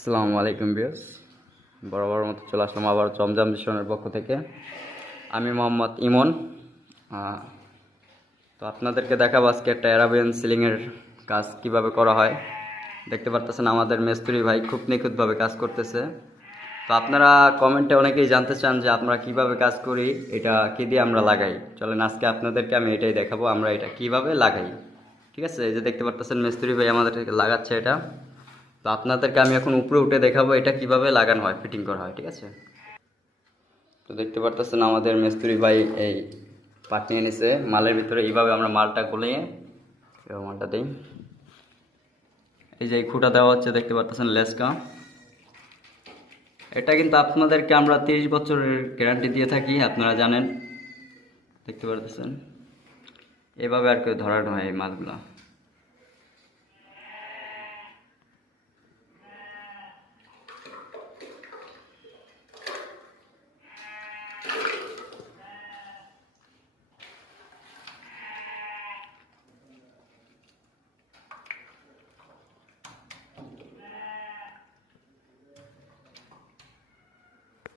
আসসালামু আলাইকুম ভিউয়ার্স, বরাবর মতো চলে আসলাম আবার জমজম মিশনের পক্ষ থেকে। আমি মোহাম্মদ ইমন। আহ, তো আপনাদেরকে দেখাবো আজকে একটা অ্যারাবিয়ান সিলিংয়ের কাজ কিভাবে করা হয়। দেখতে পারতেছেন আমাদের মিস্ত্রি ভাই খুব নিখুঁতভাবে কাজ করতেছে। তো আপনারা কমেন্টে অনেকেই জানতে চান যে আমরা কিভাবে কাজ করি, এটা কি দিয়ে আমরা লাগাই। চলেন আজকে আপনাদেরকে আমি এটাই দেখাবো, আমরা এটা কিভাবে লাগাই। ঠিক আছে, এই যে দেখতে পারতেছেন মিস্ত্রি ভাই আমাদের লাগাচ্ছে এটা। তো আপনাদেরকে আমি এখন উপরে উঠে দেখাবো এটা কিভাবে লাগানো হয়, ফিটিং করা হয়। ঠিক আছে, তো দেখতে পারতেছেন আমাদের মিস্ত্রি ভাই এই পাট নিয়ে নিছে মালের ভিতরে। এইভাবে আমরা মালটা গলিয়ে এবার মালটা দিই। এই যে এই খুঁটা দেওয়া হচ্ছে, দেখতে পারতেছেন লেসকা। এটা কিন্তু আপনাদেরকে আমরা 30 বছরের গ্যারান্টি দিয়ে থাকি, আপনারা জানেন। দেখতে পারতেছেন এভাবে আর কি ধরানো হয় এই মালগুলা।